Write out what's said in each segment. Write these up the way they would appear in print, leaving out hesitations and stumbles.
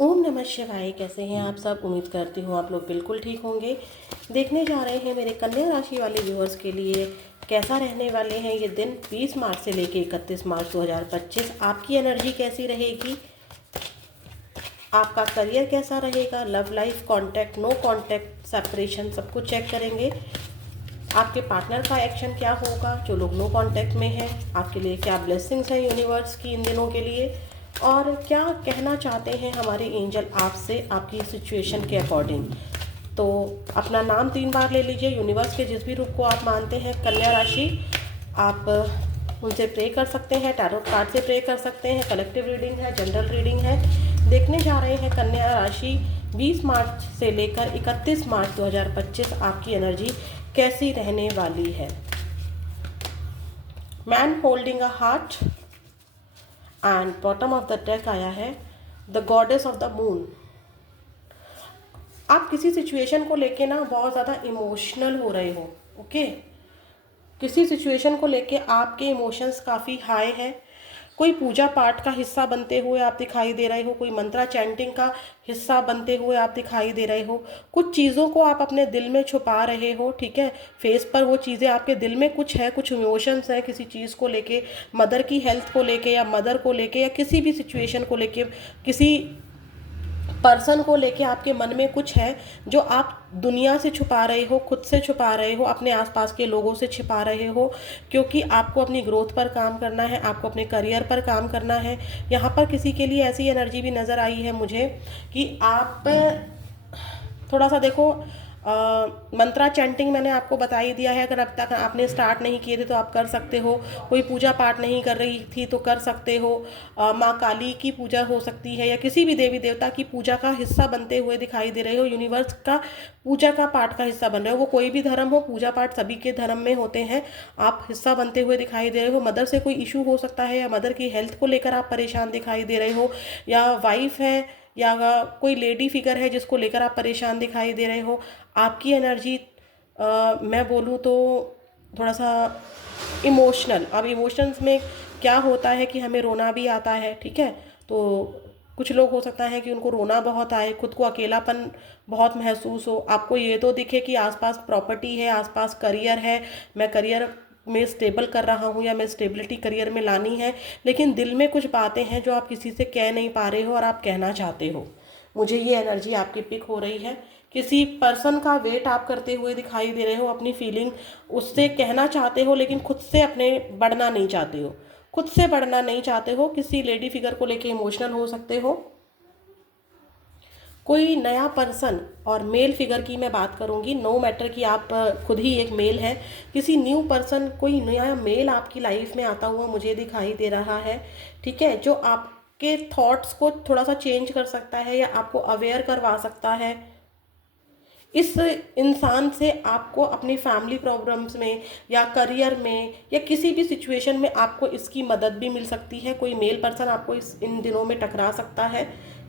ओम नमः शिवाय। कैसे हैं आप सब? उम्मीद करती हूँ आप लोग बिल्कुल ठीक होंगे। देखने जा रहे हैं मेरे कन्या राशि वाले व्यूअर्स के लिए कैसा रहने वाले हैं ये दिन 20 मार्च से लेकर 31 मार्च 2025। आपकी एनर्जी कैसी रहेगी, आपका करियर कैसा रहेगा, love life, contact, no contact, separation, सब कुछ चेक करेंगे। आपके पार्टनर का एक्शन क्या होगा, जो लोग नो कांटेक्ट में हैं, आपके लिए क्या ब्लेसिंग्स हैं यूनिवर्स की इन दिनों के लिए, और क्या कहना चाहते हैं हमारे एंजल आपसे आपकी सिचुएशन के अकॉर्डिंग। तो अपना नाम 3 बार ले लीजिए। यूनिवर्स के जिस भी रूप को आप मानते हैं, कन्या राशि, आप उनसे प्रे कर सकते हैं, टैरोट कार्ड से प्रे कर सकते हैं। कलेक्टिव रीडिंग है, जनरल रीडिंग है। देखने जा रहे हैं कन्या राशि 20 मार्च से लेकर 31 मार्च 2025 आपकी एनर्जी कैसी रहने वाली है। Man holding a heart and bottom of the deck आया है the goddess of the moon. आप किसी सिचुएशन को लेके ना बहुत ज़्यादा इमोशनल हो रहे हो। ओके, किसी सिचुएशन को लेके आपके इमोशंस काफ़ी हाई हैं। कोई पूजा पाठ का हिस्सा बनते हुए आप दिखाई दे रहे हो, कोई मंत्रा चैंटिंग का हिस्सा बनते हुए आप दिखाई दे रहे हो। कुछ चीज़ों को आप अपने दिल में छुपा रहे हो, ठीक है। फेस पर वो चीज़ें, आपके दिल में कुछ है, कुछ इमोशंस हैं किसी चीज़ को लेके, मदर की हेल्थ को लेके या मदर को लेके या किसी भी सिचुएशन को लेके, किसी पर्सन को लेके आपके मन में कुछ है जो आप दुनिया से छुपा रहे हो, खुद से छुपा रहे हो, अपने आसपास के लोगों से छिपा रहे हो। क्योंकि आपको अपनी ग्रोथ पर काम करना है, आपको अपने करियर पर काम करना है। यहाँ पर किसी के लिए ऐसी एनर्जी भी नज़र आई है मुझे कि आप थोड़ा सा देखो, मंत्रा चैंटिंग मैंने आपको बता ही दिया है। अगर अब तक आपने स्टार्ट नहीं किए थे तो आप कर सकते हो। कोई पूजा पाठ नहीं कर रही थी तो कर सकते हो। माँ काली की पूजा हो सकती है या किसी भी देवी देवता की पूजा का हिस्सा बनते हुए दिखाई दे रहे हो। यूनिवर्स का पूजा का पाठ का हिस्सा बन रहे हो। वो कोई भी धर्म हो, पूजा पाठ सभी के धर्म में होते हैं। आप हिस्सा बनते हुए दिखाई दे रहे हो। मदर से कोई इशू हो सकता है या मदर की हेल्थ को लेकर आप परेशान दिखाई दे रहे हो, या वाइफ है या कोई लेडी फिगर है जिसको लेकर आप परेशान दिखाई दे रहे हो। आपकी एनर्जी मैं बोलूँ तो थोड़ा सा इमोशनल। अब इमोशंस में क्या होता है कि हमें रोना भी आता है, ठीक है। तो कुछ लोग हो सकता है कि उनको रोना बहुत आए, खुद को अकेलापन बहुत महसूस हो। आपको ये तो दिखे कि आसपास प्रॉपर्टी है, आसपास करियर है, मैं करियर में स्टेबल कर रहा हूँ या मैं स्टेबिलिटी करियर में लानी है, लेकिन दिल में कुछ बातें हैं जो आप किसी से कह नहीं पा रहे हो और आप कहना चाहते हो। मुझे ये एनर्जी आपकी पिक हो रही है। किसी पर्सन का वेट आप करते हुए दिखाई दे रहे हो, अपनी फीलिंग उससे कहना चाहते हो लेकिन खुद से अपने बढ़ना नहीं चाहते हो, खुद से बढ़ना नहीं चाहते हो। किसी लेडी फिगर को लेके इमोशनल हो सकते हो। कोई नया पर्सन, और मेल फिगर की मैं बात करूंगी, नो मैटर कि आप खुद ही एक मेल है। किसी न्यू पर्सन, कोई नया मेल आपकी लाइफ में आता हुआ मुझे दिखाई दे रहा है, ठीक है, जो आपके थॉट्स को थोड़ा सा चेंज कर सकता है या आपको अवेयर करवा सकता है। इस इंसान से आपको अपनी फैमिली प्रॉब्लम्स में या करियर में या किसी भी सिचुएशन में आपको इसकी मदद भी मिल सकती है। कोई मेल पर्सन आपको इन दिनों में टकरा सकता है,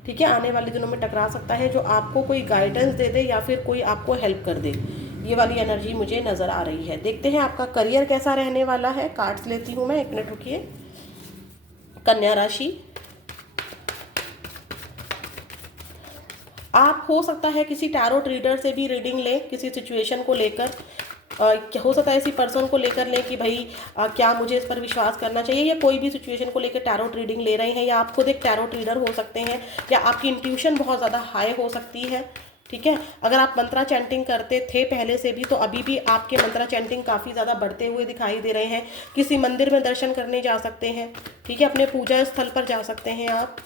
ठीक है, आने वाले दिनों में टकरा सकता है, जो आपको कोई गाइडेंस दे दे या फिर कोई आपको हेल्प कर दे। ये वाली एनर्जी मुझे नज़र आ रही है। देखते हैं आपका करियर कैसा रहने वाला है। कार्ड्स लेती हूँ मैं, 1 मिनट रुकिए। कन्या राशि, आप हो सकता है किसी टैरोट रीडर से भी रीडिंग लें किसी सिचुएशन को लेकर। हो सकता है इसी पर्सन को लेकर लें कि भाई क्या मुझे इस पर विश्वास करना चाहिए, या कोई भी सिचुएशन को लेकर टैरोट रीडिंग ले रहे हैं, या आप खुद एक टैरोट रीडर हो सकते हैं, या आपकी इंट्यूशन बहुत ज़्यादा हाई हो सकती है, ठीक है। अगर आप मंत्रा चैंटिंग करते थे पहले से भी तो अभी भी आपके मंत्रा चैंटिंग काफ़ी ज़्यादा बढ़ते हुए दिखाई दे रहे हैं। किसी मंदिर में दर्शन करने जा सकते हैं, ठीक है, अपने पूजा स्थल पर जा सकते हैं आप।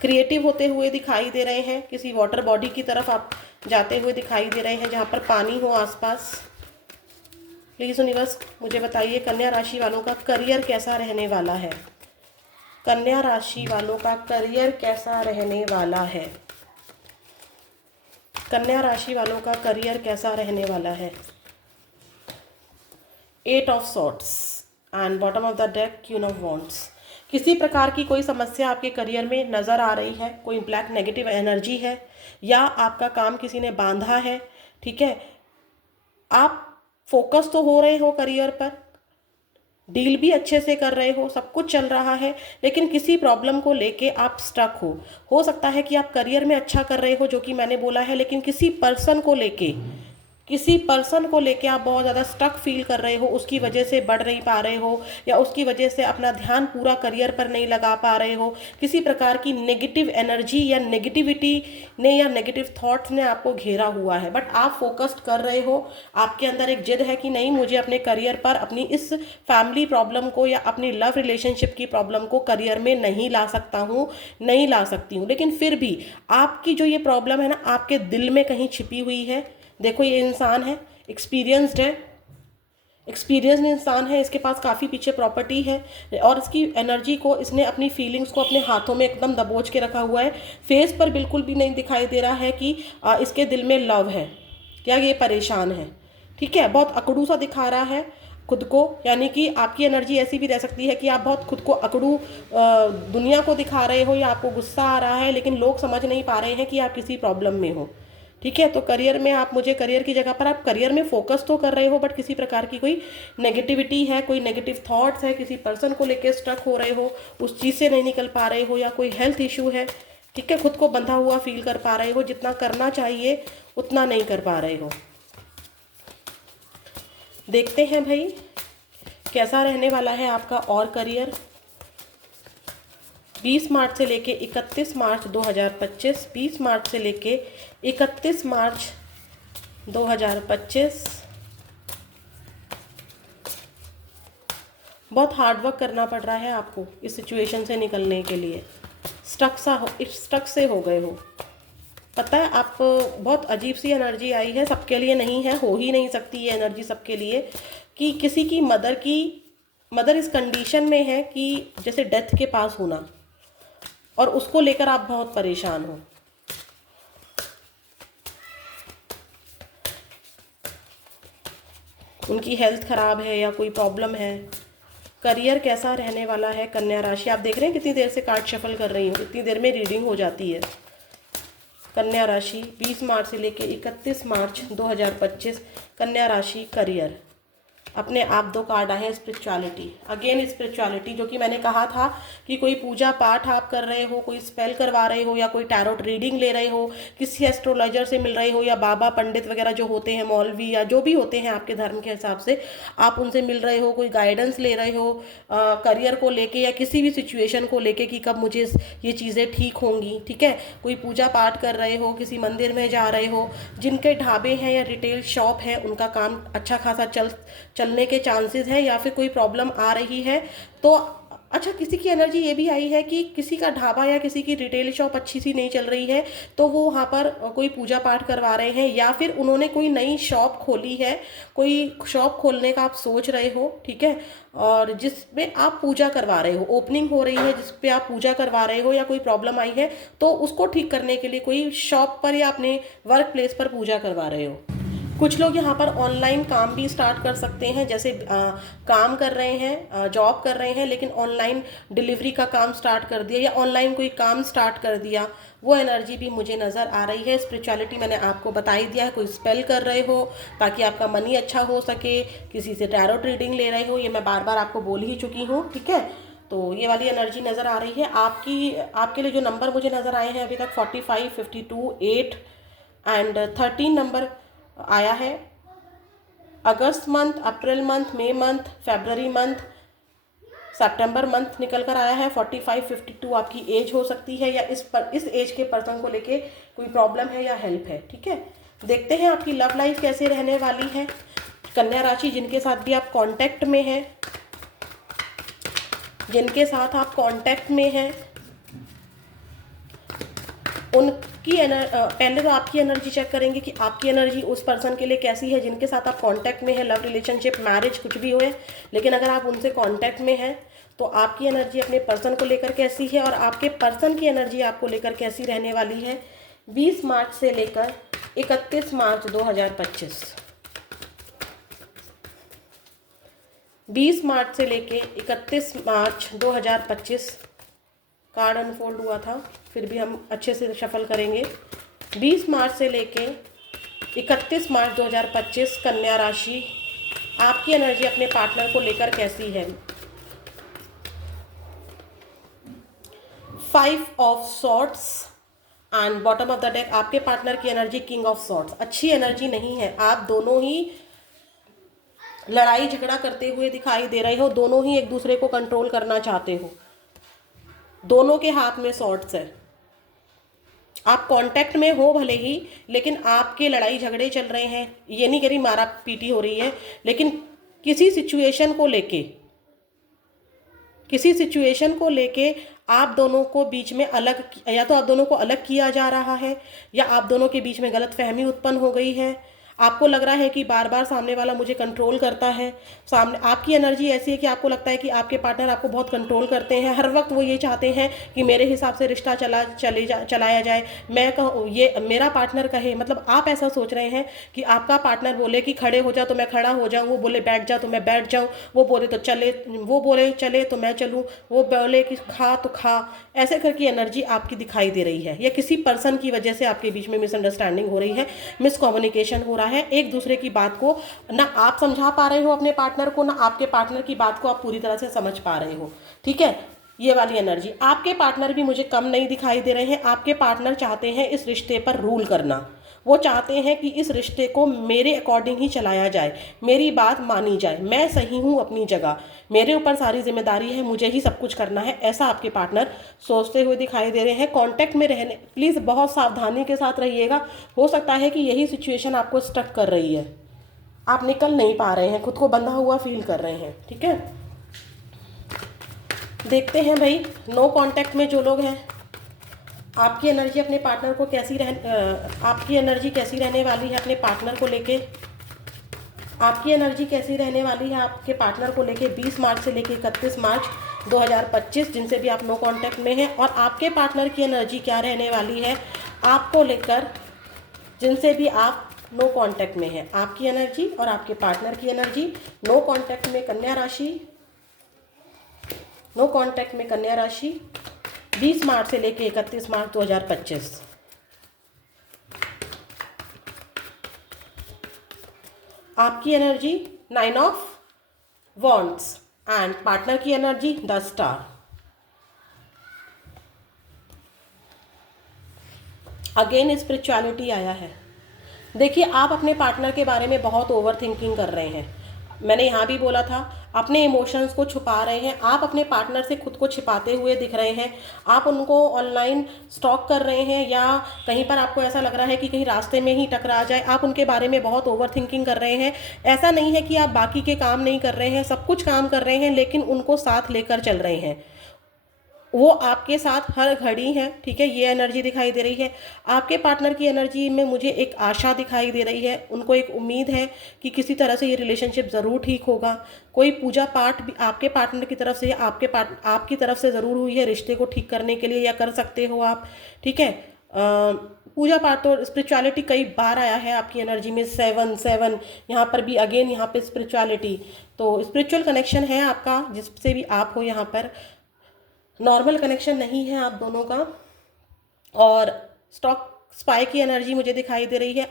क्रिएटिव होते हुए दिखाई दे रहे हैं, किसी वाटर बॉडी की तरफ आप जाते हुए दिखाई दे रहे हैं जहाँ पर पानी हो आसपास। प्लीज़ यूनिवर्स मुझे बताइए कन्या राशि वालों का करियर कैसा रहने वाला है। कन्या राशि वालों का करियर कैसा रहने वाला है। कन्या राशि वालों का करियर कैसा रहने वाला है। 8 of swords and bottom of the deck queen of wands. किसी प्रकार की कोई समस्या आपके करियर में नज़र आ रही है, कोई ब्लैक नेगेटिव एनर्जी है, या आपका काम किसी ने बांधा है, ठीक है। आप फोकस तो हो रहे हो करियर पर, डील भी अच्छे से कर रहे हो, सब कुछ चल रहा है, लेकिन किसी प्रॉब्लम को लेके आप स्टक हो सकता है कि आप करियर में अच्छा कर रहे हो जो कि मैंने बोला है, लेकिन किसी पर्सन को लेके आप बहुत ज़्यादा स्टक फील कर रहे हो, उसकी वजह से बढ़ नहीं पा रहे हो, या उसकी वजह से अपना ध्यान पूरा करियर पर नहीं लगा पा रहे हो। किसी प्रकार की नेगेटिव एनर्जी या नेगेटिविटी ने या नेगेटिव थॉट्स ने आपको घेरा हुआ है, बट आप फोकस्ड कर रहे हो। आपके अंदर एक जिद है कि नहीं, मुझे अपने करियर पर अपनी इस फैमिली प्रॉब्लम को या अपनी लव रिलेशनशिप की प्रॉब्लम को करियर में नहीं ला सकता हूँ, नहीं ला सकती हूँ। लेकिन फिर भी आपकी जो ये प्रॉब्लम है ना, आपके दिल में कहीं छिपी हुई है। देखो, ये इंसान है, एक्सपीरियंस्ड है, एक्सपीरियंस्ड इंसान है, इसके पास काफ़ी पीछे प्रॉपर्टी है, और इसकी एनर्जी को, इसने अपनी फीलिंग्स को अपने हाथों में एकदम दबोच के रखा हुआ है। फेस पर बिल्कुल भी नहीं दिखाई दे रहा है कि इसके दिल में लव है या ये परेशान है। ठीक है, बहुत अकड़ू सा दिखा रहा है खुद को, यानी कि आपकी एनर्जी ऐसी भी रह सकती है कि आप बहुत खुद को अकड़ू दुनिया को दिखा रहे हो, या आपको गुस्सा आ रहा है, लेकिन लोग समझ नहीं पा रहे हैं कि आप किसी प्रॉब्लम में हो। ठीक है, तो करियर में आप मुझे करियर की जगह पर आप करियर में फोकस तो कर रहे हो, बट किसी प्रकार की कोई नेगेटिविटी है, कोई नेगेटिव थॉट्स है, किसी पर्सन को लेकर स्टक हो रहे हो, उस चीज़ से नहीं निकल पा रहे हो, या कोई हेल्थ इशू है। ठीक है, खुद को बंधा हुआ फील कर पा रहे हो, जितना करना चाहिए उतना नहीं कर पा रहे हो। देखते हैं भाई कैसा रहने वाला है आपका और करियर 20 मार्च से लेके 31 मार्च 2025। 20 मार्च से लेके 31 मार्च 2025 बहुत हार्डवर्क करना पड़ रहा है आपको इस सिचुएशन से निकलने के लिए। स्टक से हो गए हो। पता है, आप बहुत अजीब सी एनर्जी आई है, सबके लिए नहीं है, हो ही नहीं सकती ये एनर्जी सबके लिए, कि किसी की मदर इस कंडीशन में है कि जैसे डेथ के पास होना, और उसको लेकर आप बहुत परेशान हो। उनकी हेल्थ खराब है या कोई प्रॉब्लम है। करियर कैसा रहने वाला है कन्या राशि, आप देख रहे हैं कितनी देर से कार्ड शफल कर रही हूँ, कितनी देर में रीडिंग हो जाती है। कन्या राशि 20 मार्च से लेके 31 मार्च 2025। कन्या राशि करियर, अपने आप 2 कार्ड आए हैं, स्पिरिचुअलिटी। अगेन स्पिरिचुअलिटी, जो कि मैंने कहा था कि कोई पूजा पाठ आप कर रहे हो, कोई स्पेल करवा रहे हो, या कोई टैरोट रीडिंग ले रहे हो, किसी एस्ट्रोलॉजर से मिल रहे हो, या बाबा पंडित वगैरह जो होते हैं, मौलवी या जो भी होते हैं आपके धर्म के हिसाब से, आप उनसे मिल रहे हो, कोई गाइडेंस ले रहे हो करियर को लेके या किसी भी सिचुएशन को लेके कि कब मुझे ये चीज़ें ठीक होंगी। ठीक है, कोई पूजा पाठ कर रहे हो, किसी मंदिर में जा रहे हो, जिनके ढाबे हैं या रिटेल शॉप है, उनका काम अच्छा खासा चलने के चांसेस है, या फिर कोई प्रॉब्लम आ रही है तो अच्छा, किसी की एनर्जी ये भी आई है कि किसी का ढाबा या किसी की रिटेल शॉप अच्छी सी नहीं चल रही है, तो वो वहाँ पर कोई पूजा पाठ करवा रहे हैं, या फिर उन्होंने कोई नई शॉप खोली है, कोई शॉप खोलने का आप सोच रहे हो। ठीक है, और जिसमें आप पूजा करवा रहे हो, ओपनिंग हो रही है जिस पे आप पूजा करवा रहे हो, या कोई प्रॉब्लम आई है तो उसको ठीक करने के लिए कोई शॉप पर या अपने वर्क प्लेस पर पूजा करवा रहे हो। कुछ लोग यहाँ पर ऑनलाइन काम भी स्टार्ट कर सकते हैं, जैसे काम कर रहे हैं, जॉब कर रहे हैं, लेकिन ऑनलाइन डिलीवरी का काम स्टार्ट कर दिया, या ऑनलाइन कोई काम स्टार्ट कर दिया, वो एनर्जी भी मुझे नज़र आ रही है। स्पिरिचुअलिटी मैंने आपको बता ही दिया है, कोई स्पेल कर रहे हो ताकि आपका मनी अच्छा हो सके, किसी से टैरोट रीडिंग ले रहे हो, ये मैं बार बार आपको बोल ही चुकी हूँ। ठीक है, तो ये वाली एनर्जी नज़र आ रही है आपके लिए। जो नंबर मुझे नज़र आए हैं अभी तक 45, 52, 8 एंड 13 नंबर आया है। अगस्त मंथ, अप्रैल मंथ, मई मंथ, फरवरी मंथ, सितंबर मंथ निकल कर आया है। 45, 52 आपकी एज हो सकती है, या इस एज के पर्सन को लेके कोई प्रॉब्लम है या हेल्प है। ठीक है, देखते हैं आपकी लव लाइफ कैसे रहने वाली है। कन्या राशि, जिनके साथ भी आप कांटेक्ट में हैं, में हैं, उनकी पहले तो आपकी एनर्जी चेक करेंगे कि आपकी एनर्जी उस पर्सन के लिए कैसी है जिनके साथ आप कांटेक्ट में है। लव रिलेशनशिप, मैरिज, कुछ भी हो, लेकिन अगर आप उनसे कांटेक्ट में हैं तो आपकी एनर्जी अपने पर्सन को लेकर कैसी है, और आपके पर्सन की एनर्जी आपको लेकर कैसी रहने वाली है 20 मार्च से लेकर 31 मार्च 2025। 20 मार्च से लेके 31 मार्च 2025 कार्ड अनफोल्ड हुआ था, फिर भी हम अच्छे से शफल करेंगे। 20 मार्च से लेके 31 मार्च 2025 कन्या राशि आपकी एनर्जी अपने पार्टनर को लेकर कैसी है। 5 of swords and bottom of the deck आपके पार्टनर की एनर्जी किंग ऑफ सॉर्ट्स। अच्छी एनर्जी नहीं है, आप दोनों ही लड़ाई झगड़ा करते हुए दिखाई दे रहे हो, दोनों ही एक दूसरे को कंट्रोल करना चाहते हो, दोनों के हाथ में सॉर्ट्स है। आप कांटेक्ट में हो भले ही, लेकिन आपके लड़ाई झगड़े चल रहे हैं। ये नहीं कह रही मारा पीटी हो रही है, लेकिन किसी सिचुएशन को लेके आप दोनों को बीच में अलग, या तो आप दोनों को अलग किया जा रहा है, या आप दोनों के बीच में गलतफहमी उत्पन्न हो गई है। आपको लग रहा है कि बार बार सामने वाला मुझे कंट्रोल करता है। सामने आपकी एनर्जी ऐसी है कि आपको लगता है कि आपके पार्टनर आपको बहुत कंट्रोल करते हैं। हर वक्त वो ये चाहते हैं कि मेरे हिसाब से रिश्ता चलाया जाए, मैं कहूँ ये मेरा पार्टनर कहे। मतलब आप ऐसा सोच रहे हैं कि आपका पार्टनर बोले कि खड़े हो जा तो मैं खड़ा हो जाऊँ, वो बोले बैठ जा तो मैं बैठ जाऊँ, वो बोले चले तो मैं चलूँ, वो बोले कि खा तो खा। ऐसे करके एनर्जी आपकी दिखाई दे रही है, या किसी पर्सन की वजह से आपके बीच में मिसअंडरस्टैंडिंग हो रही है, मिसकम्युनिकेशन हो रहा है। एक दूसरे की बात को ना आप समझा पा रहे हो अपने पार्टनर को, ना आपके पार्टनर की बात को आप पूरी तरह से समझ पा रहे हो। ठीक है, ये वाली एनर्जी। आपके पार्टनर भी मुझे कम नहीं दिखाई दे रहे हैं। आपके पार्टनर चाहते हैं इस रिश्ते पर रूल करना, वो चाहते हैं कि इस रिश्ते को मेरे अकॉर्डिंग ही चलाया जाए, मेरी बात मानी जाए, मैं सही हूँ अपनी जगह, मेरे ऊपर सारी जिम्मेदारी है, मुझे ही सब कुछ करना है। ऐसा आपके पार्टनर सोचते हुए दिखाई दे रहे हैं। कांटेक्ट में रहने प्लीज़ बहुत सावधानी के साथ रहिएगा। हो सकता है कि यही सिचुएशन आपको स्टक कर रही है, आप निकल नहीं पा रहे हैं, खुद को बंधा हुआ फील कर रहे हैं। ठीक है, देखते हैं भाई नो कांटेक्ट में जो लोग हैं, आपकी एनर्जी अपने पार्टनर को आपकी एनर्जी कैसी रहने वाली है अपने पार्टनर को लेके। आपकी एनर्जी कैसी रहने वाली है आपके पार्टनर को लेके 20 मार्च से लेके 31 मार्च 2025, जिनसे भी आप नो कांटेक्ट में हैं। और आपके पार्टनर की एनर्जी क्या रहने वाली है आपको लेकर, जिनसे भी आप नो कांटेक्ट में हैं। आपकी एनर्जी और आपके पार्टनर की एनर्जी नो कांटेक्ट में कन्या राशि, नो कांटेक्ट में कन्या राशि 20 मार्च से लेके 31 मार्च 2025। आपकी energy 9 of wands and partner की एनर्जी 10 स्टार। अगेन स्पिरिचुअलिटी आया है। देखिए, आप अपने पार्टनर के बारे में बहुत ओवर थिंकिंग कर रहे हैं। मैंने यहाँ भी बोला था, अपने इमोशंस को छुपा रहे हैं। आप अपने पार्टनर से खुद को छिपाते हुए दिख रहे हैं। आप उनको ऑनलाइन स्टॉक कर रहे हैं, या कहीं पर आपको ऐसा लग रहा है कि कहीं रास्ते में ही टकरा जाए। आप उनके बारे में बहुत ओवर थिंकिंग कर रहे हैं। ऐसा नहीं है कि आप बाकी के काम नहीं कर रहे हैं, सब कुछ काम कर रहे हैं, लेकिन उनको साथ लेकर चल रहे हैं। वो आपके साथ हर घड़ी है। ठीक है, ये एनर्जी दिखाई दे रही है। आपके पार्टनर की एनर्जी में मुझे एक आशा दिखाई दे रही है। उनको एक उम्मीद है कि किसी तरह से ये रिलेशनशिप ज़रूर ठीक होगा। कोई पूजा पाठ भी आपके पार्टनर की तरफ से, आपकी तरफ से ज़रूर हुई है रिश्ते को ठीक करने के लिए, या कर सकते हो आप। ठीक है, पूजा पाठ तो स्पिरिचुअलिटी कई बार आया है आपकी एनर्जी में। 7 यहाँ पर भी अगेन, यहाँ पे स्पिरिचुअलिटी, तो स्पिरिचुअल कनेक्शन है आपका, जिससे भी आप हो यहाँ पर। नॉर्मल कनेक्शन नहीं है आप दोनों का। और स्टॉक स्पाई की एनर्जी मुझे दिखाई दे रही है।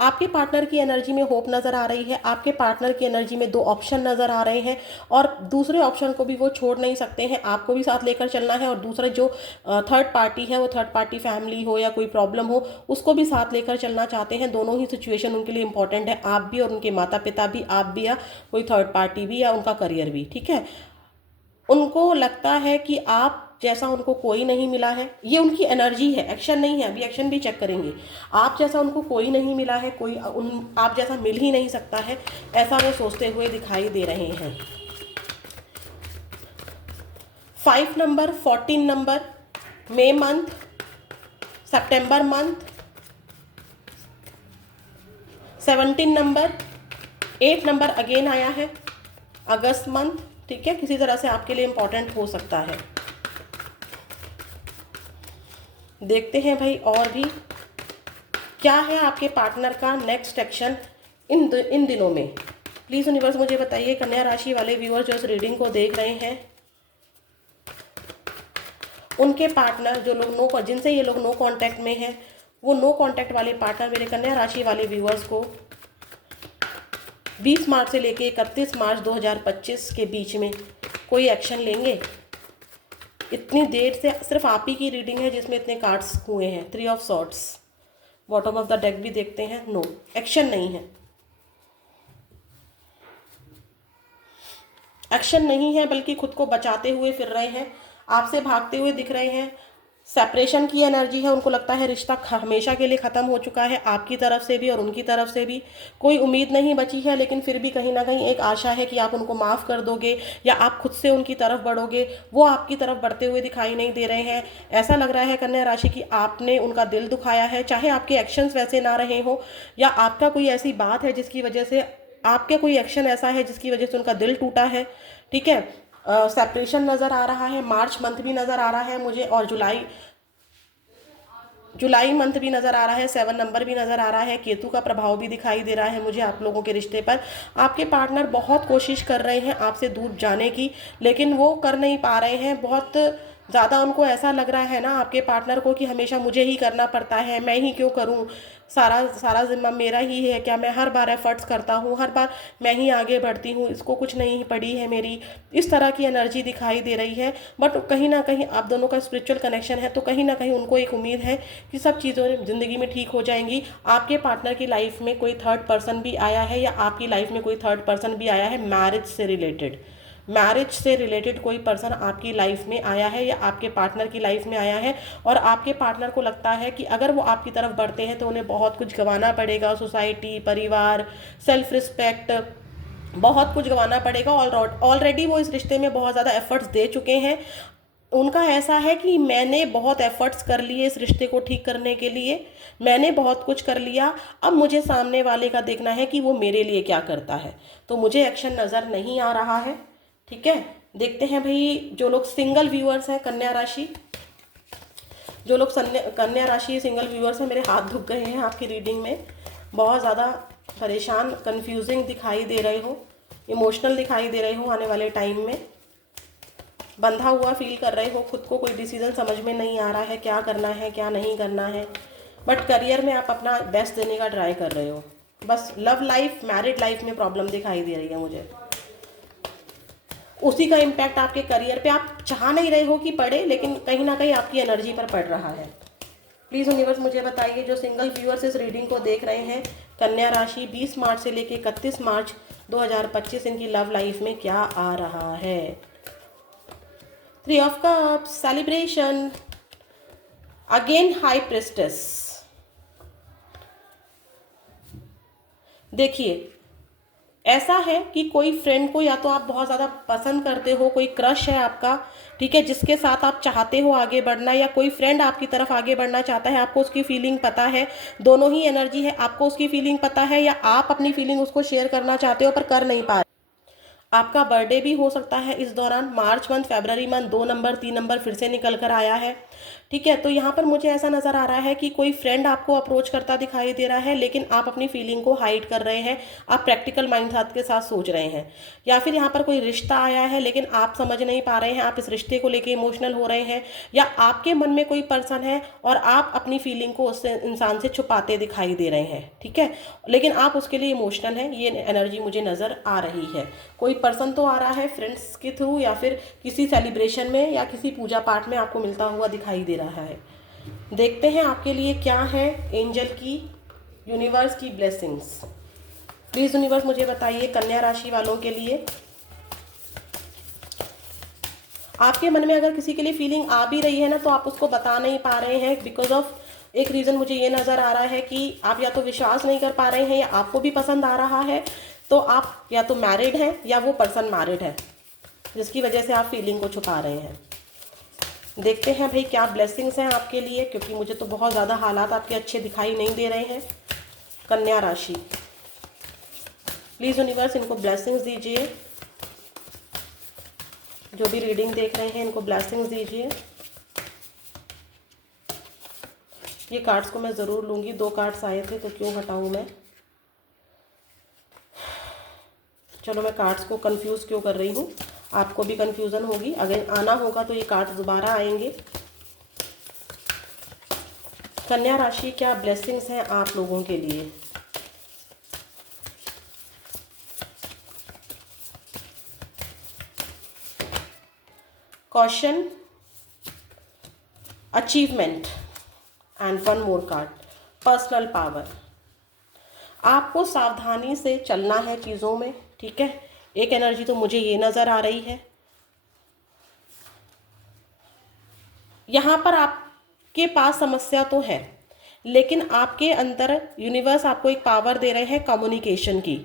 आपके पार्टनर की एनर्जी में होप नज़र आ रही है। आपके पार्टनर की एनर्जी में 2 ऑप्शन नज़र आ रहे हैं, और दूसरे ऑप्शन को भी वो छोड़ नहीं सकते हैं। आपको भी साथ लेकर चलना है, और दूसरा जो थर्ड पार्टी है, वो थर्ड पार्टी फैमिली हो या कोई प्रॉब्लम हो, उसको भी साथ लेकर चलना चाहते हैं। दोनों ही सिचुएशन उनके लिए इंपॉर्टेंट है, आप भी और उनके माता पिता भी, आप भी या कोई थर्ड पार्टी भी, या उनका करियर भी। ठीक है, उनको लगता है कि आप जैसा उनको कोई नहीं मिला है। ये उनकी एनर्जी है, एक्शन नहीं है। अभी एक्शन भी चेक करेंगे। आप जैसा उनको कोई नहीं मिला है, आप जैसा मिल ही नहीं सकता है, ऐसा वो सोचते हुए दिखाई दे रहे हैं। 5 नंबर, 14 नंबर, मई मंथ, सितंबर मंथ, 17 नंबर, 8 नंबर अगेन आया है, अगस्त मंथ। ठीक है, किसी तरह से आपके लिए इंपॉर्टेंट हो सकता है। देखते हैं भाई और भी क्या है आपके पार्टनर का नेक्स्ट एक्शन इन दिनों में। प्लीज़ यूनिवर्स मुझे बताइए, कन्या राशि वाले व्यूअर्स जो इस रीडिंग को देख रहे हैं, उनके पार्टनर जो लोग जिनसे ये लोग नो कांटेक्ट में हैं, वो नो कांटेक्ट वाले पार्टनर मेरे कन्या राशि वाले व्यूअर्स को 20 मार्च से लेके 31 मार्च 2025 के बीच में कोई एक्शन लेंगे? इतनी देर से सिर्फ आप ही की रीडिंग है जिसमें इतने कार्ड्स हुए हैं। 3 of swords, bottom of the deck भी देखते हैं। नो, एक्शन नहीं है, एक्शन नहीं है, बल्कि खुद को बचाते हुए फिर रहे हैं, आपसे भागते हुए दिख रहे हैं। सेपरेशन की एनर्जी है, उनको लगता है रिश्ता हमेशा के लिए ख़त्म हो चुका है, आपकी तरफ से भी और उनकी तरफ से भी कोई उम्मीद नहीं बची है। लेकिन फिर भी कहीं ना कहीं एक आशा है कि आप उनको माफ़ कर दोगे या आप खुद से उनकी तरफ बढ़ोगे। वो आपकी तरफ बढ़ते हुए दिखाई नहीं दे रहे हैं। ऐसा लग रहा है कन्या राशि की आपने उनका दिल दुखाया है, चाहे आपके एक्शंस वैसे ना रहे हो या आपका कोई ऐसी बात है जिसकी वजह से, आपका कोई एक्शन ऐसा है जिसकी वजह से उनका दिल टूटा है। ठीक है, सेपरेशन नज़र आ रहा है, मार्च मंथ भी नज़र आ रहा है मुझे, और जुलाई मंथ भी नज़र आ रहा है, 7 नंबर भी नज़र आ रहा है, केतु का प्रभाव भी दिखाई दे रहा है मुझे आप लोगों के रिश्ते पर। आपके पार्टनर बहुत कोशिश कर रहे हैं आपसे दूर जाने की, लेकिन वो कर नहीं पा रहे हैं। बहुत ज़्यादा उनको ऐसा लग रहा है ना आपके पार्टनर को कि हमेशा मुझे ही करना पड़ता है, मैं ही क्यों करूं, सारा सारा जिम्मा मेरा ही है क्या, मैं हर बार एफर्ट्स करता हूँ, हर बार मैं ही आगे बढ़ती हूँ, इसको कुछ नहीं पड़ी है मेरी, इस तरह की एनर्जी दिखाई दे रही है। बट कहीं ना कहीं आप दोनों का स्पिरिचुअल कनेक्शन है, तो कहीं ना कहीं उनको एक उम्मीद है कि सब चीज़ें ज़िंदगी में ठीक हो जाएंगी। आपके पार्टनर की लाइफ में कोई थर्ड पर्सन भी आया है या आपकी लाइफ में कोई थर्ड पर्सन भी आया है, मैरिज से रिलेटेड कोई पर्सन आपकी लाइफ में आया है या आपके पार्टनर की लाइफ में आया है। और आपके पार्टनर को लगता है कि अगर वो आपकी तरफ बढ़ते हैं तो उन्हें बहुत कुछ गंवाना पड़ेगा, सोसाइटी, परिवार, सेल्फ रिस्पेक्ट, बहुत कुछ गंवाना पड़ेगा। ऑलरेडी वो इस रिश्ते में बहुत ज़्यादा एफर्ट्स दे चुके हैं। उनका ऐसा है कि मैंने बहुत एफर्ट्स कर लिए इस रिश्ते को ठीक करने के लिए, मैंने बहुत कुछ कर लिया, अब मुझे सामने वाले का देखना है कि वो मेरे लिए क्या करता है। तो मुझे एक्शन नज़र नहीं आ रहा है। ठीक है, देखते हैं भाई, जो लोग सिंगल व्यूअर्स हैं कन्या राशि, जो लोग कन्या राशि सिंगल व्यूअर्स हैं, मेरे हाथ दुख गए हैं आपकी रीडिंग में। बहुत ज़्यादा परेशान, कंफ्यूजिंग दिखाई दे रहे हो, इमोशनल दिखाई दे रहे हो, आने वाले टाइम में बंधा हुआ फील कर रहे हो खुद को, कोई डिसीजन समझ में नहीं आ रहा है क्या करना है क्या नहीं करना है। बट करियर में आप अपना बेस्ट देने का ट्राई कर रहे हो। बस लव लाइफ, मैरिड लाइफ में प्रॉब्लम दिखाई दे रही है मुझे, उसी का इम्पैक्ट आपके करियर पे आप चाह नहीं रहे हो कि पड़े, लेकिन कहीं ना कहीं आपकी एनर्जी पर पड़ रहा है। प्लीज़ यूनिवर्स मुझे बताइए, जो सिंगल व्यूअर्स इस रीडिंग को देख रहे हैं, कन्या राशि 20 मार्च से लेकर 31 मार्च 2025 इनकी लव लाइफ में क्या आ रहा है। 3 of cups, celebration, again high प्रेस्टेस। देखिए, ऐसा है कि कोई फ्रेंड को या तो आप बहुत ज़्यादा पसंद करते हो, कोई क्रश है आपका, ठीक है, जिसके साथ आप चाहते हो आगे बढ़ना, या कोई फ्रेंड आपकी तरफ आगे बढ़ना चाहता है, आपको उसकी फीलिंग पता है। दोनों ही एनर्जी है, आपको उसकी फीलिंग पता है या आप अपनी फीलिंग उसको शेयर करना चाहते हो पर कर नहीं पा रहे। आपका बर्थडे भी हो सकता है इस दौरान, मार्च मंथ, फरवरी मंथ, 2 नंबर 3 नंबर फिर से निकल कर आया है। ठीक है, तो यहाँ पर मुझे ऐसा नज़र आ रहा है कि कोई फ्रेंड आपको अप्रोच करता दिखाई दे रहा है, लेकिन आप अपनी फीलिंग को हाइड कर रहे हैं, आप प्रैक्टिकल माइंड साथ के साथ सोच रहे हैं। या फिर यहाँ पर कोई रिश्ता आया है लेकिन आप समझ नहीं पा रहे हैं, आप इस रिश्ते को लेके इमोशनल हो रहे हैं, या आपके मन में कोई पर्सन है और आप अपनी फीलिंग को उससे, इंसान से छुपाते दिखाई दे रहे हैं। ठीक है, लेकिन आप उसके लिए इमोशनल हैं, ये एनर्जी मुझे नज़र आ रही है। कोई पर्सन तो आ रहा है फ्रेंड्स के थ्रू या फिर किसी सेलिब्रेशन में या किसी पूजा पाठ में आपको मिलता हुआ दिखाई दे रहा है। देखते हैं आपके लिए क्या है एंजल की, यूनिवर्स की ब्लेसिंग्स। प्लीज़ यूनिवर्स मुझे बताइए कन्या राशि वालों के लिए, आपके मन में अगर किसी के लिए फीलिंग आ भी रही है ना, तो आप उसको बता नहीं पा रहे हैं बिकॉज ऑफ एक रीज़न मुझे ये नज़र आ रहा है कि आप या तो विश्वास नहीं कर पा रहे हैं या आपको भी पसंद आ रहा है। तो आप या तो मैरिड हैं या वो पर्सन मैरिड है, जिसकी वजह से आप फीलिंग को छुपा रहे हैं। देखते हैं भाई क्या ब्लेसिंग्स हैं आपके लिए, क्योंकि मुझे तो बहुत ज़्यादा हालात आपके अच्छे दिखाई नहीं दे रहे हैं। कन्या राशि, प्लीज़ यूनिवर्स इनको ब्लेसिंग्स दीजिए, जो भी रीडिंग देख रहे हैं इनको ब्लेसिंग्स दीजिए। ये कार्ड्स को मैं ज़रूर लूँगी, 2 कार्ड्स आए थे तो क्यों हटाऊँ मैं। चलो, मैं कार्ड्स को कंफ्यूज क्यों कर रही हूँ, आपको भी कंफ्यूजन होगी, अगर आना होगा तो ये कार्ड्स दोबारा आएंगे। कन्या राशि, क्या ब्लेसिंग्स हैं आप लोगों के लिए। Caution, achievement and one more card, personal power. आपको सावधानी से चलना है चीज़ों में, ठीक है। एक एनर्जी तो मुझे ये नज़र आ रही है, यहाँ पर आपके पास समस्या तो है, लेकिन आपके अंदर यूनिवर्स आपको एक पावर दे रहे हैं कम्युनिकेशन की।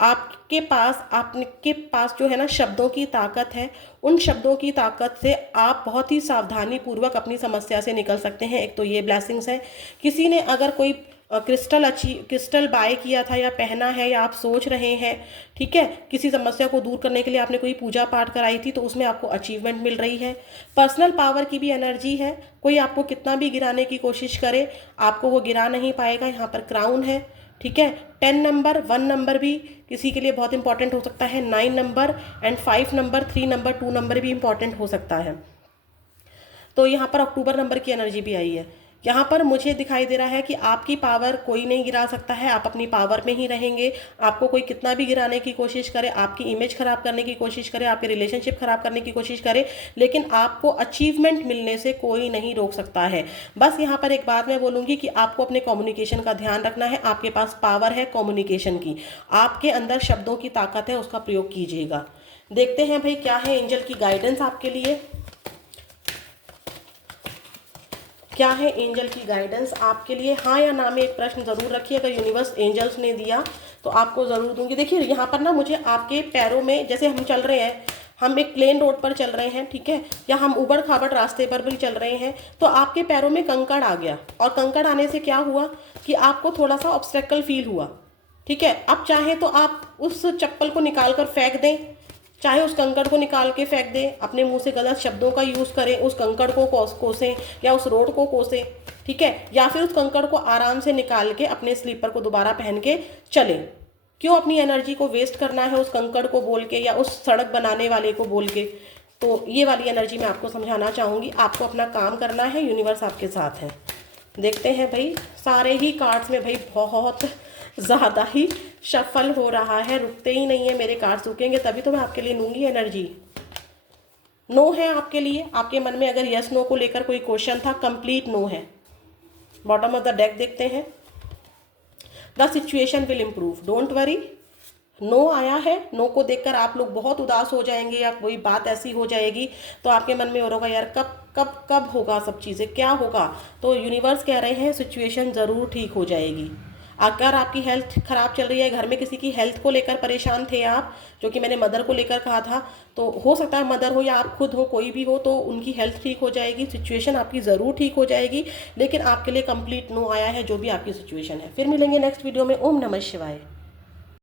आपके पास जो है ना शब्दों की ताकत है। उन शब्दों की ताकत से आप बहुत ही सावधानी पूर्वक अपनी समस्या से निकल सकते हैं। एक तो ये ब्लेसिंग्स है। किसी ने अगर कोई क्रिस्टल बाय किया था या पहना है, या आप सोच रहे हैं, ठीक है, किसी समस्या को दूर करने के लिए आपने कोई पूजा पाठ कराई थी, तो उसमें आपको अचीवमेंट मिल रही है। पर्सनल पावर की भी एनर्जी है। कोई आपको कितना भी गिराने की कोशिश करे, आपको वो गिरा नहीं पाएगा। यहाँ पर क्राउन है, ठीक है। 10 नंबर, 1 नंबर भी किसी के लिए बहुत इंपॉर्टेंट हो सकता है। 9 number and 5 number, 3 number, 2 number भी इंपॉर्टेंट हो सकता है। तो यहाँ पर अक्टूबर नंबर की एनर्जी भी आई है। यहाँ पर मुझे दिखाई दे रहा है कि आपकी पावर कोई नहीं गिरा सकता है। आप अपनी पावर में ही रहेंगे। आपको कोई कितना भी गिराने की कोशिश करे, आपकी इमेज खराब करने की कोशिश करे, आपके रिलेशनशिप खराब करने की कोशिश करे, लेकिन आपको अचीवमेंट मिलने से कोई नहीं रोक सकता है। बस यहाँ पर एक बात मैं बोलूँगी कि आपको अपने कम्युनिकेशन का ध्यान रखना है। आपके पास पावर है कम्युनिकेशन की, आपके अंदर शब्दों की ताकत है, उसका प्रयोग कीजिएगा। देखते हैं भाई क्या है एंजल की गाइडेंस आपके लिए। क्या है एंजल की गाइडेंस आपके लिए? हाँ या ना में एक प्रश्न ज़रूर रखिए। अगर यूनिवर्स एंजल्स ने दिया तो आपको ज़रूर दूंगी। देखिए यहाँ पर ना मुझे आपके पैरों में, जैसे हम चल रहे हैं, हम एक प्लेन रोड पर चल रहे हैं, ठीक है, या हम उबड़ खाबड़ रास्ते पर भी चल रहे हैं, तो आपके पैरों में कंकड़ आ गया। और कंकड़ आने से क्या हुआ कि आपको थोड़ा सा ऑब्स्टेकल फील हुआ, ठीक है। अब चाहे तो आप उस चप्पल को निकाल कर फेंक दें, चाहे उस कंकड़ को निकाल के फेंक दें, अपने मुंह से गलत शब्दों का यूज़ करें, उस कंकड़ को कोसें या उस रोड को कोसें, ठीक है, या फिर उस कंकड़ को आराम से निकाल के अपने स्लीपर को दोबारा पहन के चलें। क्यों अपनी एनर्जी को वेस्ट करना है उस कंकड़ को बोल के या उस सड़क बनाने वाले को बोल के? तो ये वाली एनर्जी मैं आपको समझाना चाहूँगी। आपको अपना काम करना है, यूनिवर्स आपके साथ है। देखते हैं भाई, सारे ही कार्ड्स में भाई बहुत ज़्यादा ही शफल हो रहा है, रुकते ही नहीं है मेरे कार्ड्स। रुकेंगे तभी तो मैं आपके लिए लूँगी एनर्जी। नो है आपके लिए। आपके मन में अगर यस नो को लेकर कोई क्वेश्चन था, कंप्लीट नो है। बॉटम ऑफ द डेक देखते हैं। The situation will improve, don't worry. No आया है। नो को देखकर आप लोग बहुत उदास हो जाएंगे, या कोई बात ऐसी हो जाएगी तो आपके मन में और होगा, यार कब कब कब होगा सब चीज़ें, क्या होगा? तो यूनिवर्स कह रहे हैं सिचुएशन ज़रूर ठीक हो जाएगी। अगर आपकी हेल्थ ख़राब चल रही है, घर में किसी की हेल्थ को लेकर परेशान थे आप, जो कि मैंने मदर को लेकर कहा था, तो हो सकता है मदर हो या आप खुद हो, कोई भी हो, तो उनकी हेल्थ ठीक हो जाएगी, सिचुएशन आपकी ज़रूर ठीक हो जाएगी। लेकिन आपके लिए कंप्लीट नो आया है, जो भी आपकी सिचुएशन है। फिर मिलेंगे नेक्स्ट वीडियो में। ओम नमः शिवाय।